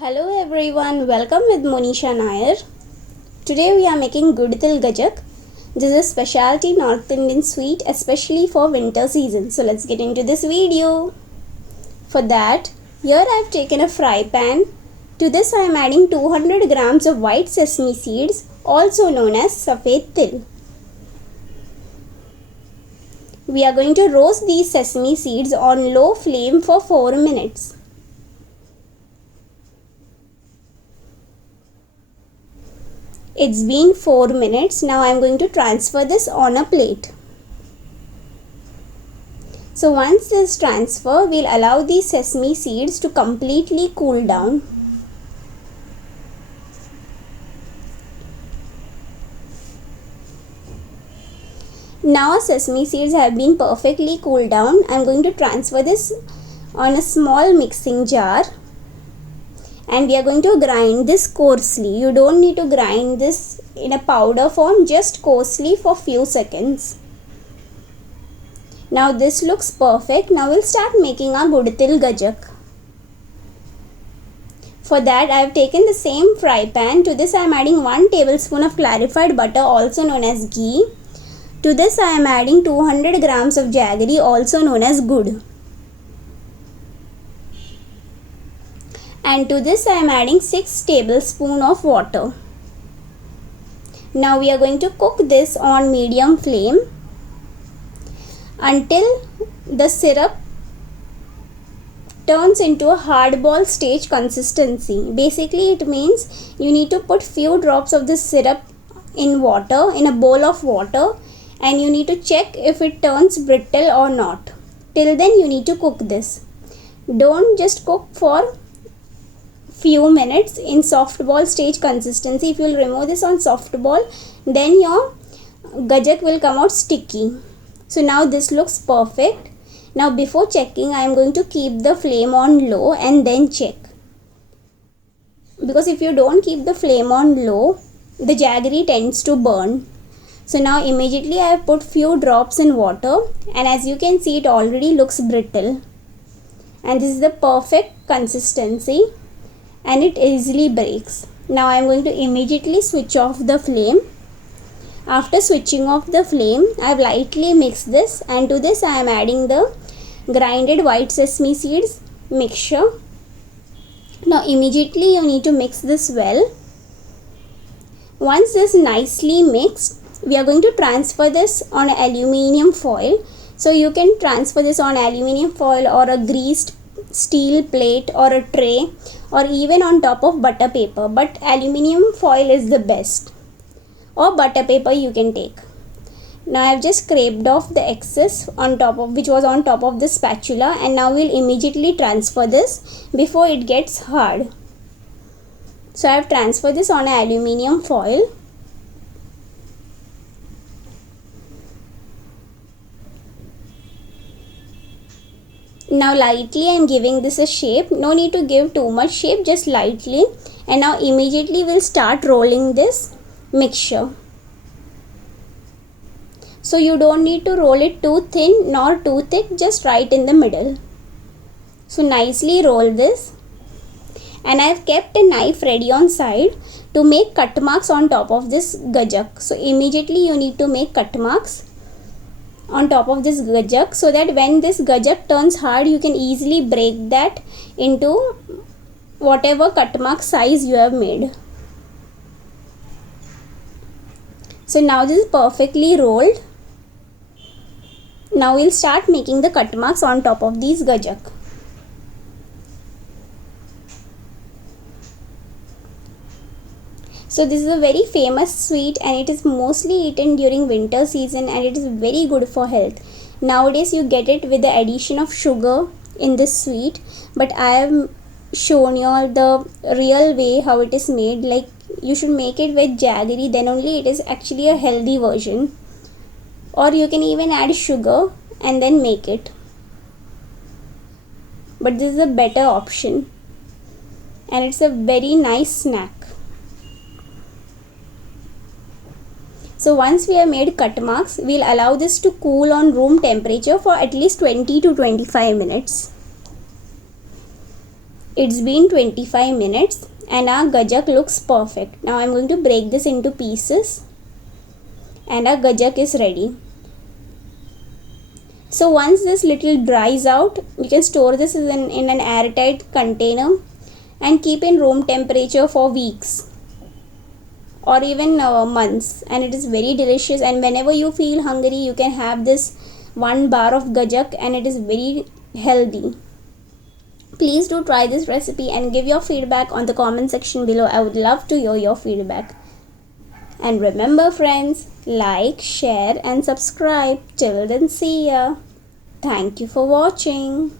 Hello everyone, welcome with Monisha Nair. Today we are making Gudtil Gajak. This is a specialty North Indian sweet especially for winter season. So let's get into this video. For that, here I have taken a fry pan. To this I am adding 200 grams of white sesame seeds, also known as Safed Til. We are going to roast these sesame seeds on low flame for 4 minutes. It's been 4 minutes. Now I am going to transfer this on a plate. So once this transfer, we'll allow these sesame seeds to completely cool down. Now sesame seeds have been perfectly cooled down. I'm going to transfer this on a small mixing jar. And we are going to grind this coarsely. You don't need to grind this in a powder form, just coarsely for few seconds. Now this looks perfect. Now we'll start making our Gudtil Gajak. For that I have taken the same fry pan. To this I am adding 1 tablespoon of clarified butter, also known as ghee. To this I am adding 200 grams of jaggery, also known as gud. And to this I am adding 6 tablespoons of water. Now we are going to cook this on medium flame until the syrup turns into a hard ball stage consistency. Basically it means you need to put few drops of this syrup in water, in a bowl of water, and you need to check if it turns brittle or not. Till then you need to cook this. Don't just cook for few minutes in soft ball stage consistency. If you will remove this on soft ball, then your gajak will come out sticky. So now this looks perfect. Now before checking, I am going to keep the flame on low and then check. Because if you don't keep the flame on low, the jaggery tends to burn. So now immediately I have put few drops in water, and as you can see, it already looks brittle. And this is the perfect consistency, and it easily breaks. Now I am going to immediately switch off the flame. After switching off the flame, I have lightly mixed this, and to this I am adding the grinded white sesame seeds mixture. Now immediately you need to mix this well. Once this nicely mixed, we are going to transfer this on aluminium foil. So you can transfer this on aluminium foil or a greased steel plate or a tray, or even on top of butter paper, but aluminium foil is the best, or butter paper you can take. Now I have just scraped off the excess on top of which was on top of the spatula, and now we'll immediately transfer this before it gets hard. So I have transferred this on aluminium foil. Now lightly I am giving this a shape. No need to give too much shape, just lightly. And now immediately we'll start rolling this mixture. So you don't need to roll it too thin nor too thick, just right in the middle. So nicely roll this. And I have kept a knife ready on side to make cut marks on top of this gajak. So immediately you need to make cut marks on top of this gajak, so that when this gajak turns hard, you can easily break that into whatever cut mark size you have made. So now this is perfectly rolled. Now we'll start making the cut marks on top of these gajak. So this is a very famous sweet, and it is mostly eaten during winter season, and it is very good for health. Nowadays you get it with the addition of sugar in this sweet, but I have shown you all the real way how it is made. Like, you should make it with jaggery, then only it is actually a healthy version. Or you can even add sugar and then make it. But this is a better option, and it's a very nice snack. So once we have made cut marks, we'll allow this to cool on room temperature for at least 20 to 25 minutes. It's been 25 minutes and our gajak looks perfect. Now I'm going to break this into pieces and our gajak is ready. So once this little dries out, you can store this in an airtight container and keep in room temperature for weeks or even months, and it is very delicious. And whenever you feel hungry, you can have this one bar of gajak and it is very healthy. Please do try this recipe and give your feedback on the comment section below. I would love to hear your feedback. And remember friends, like, share and subscribe. Till then, see ya. Thank you for watching.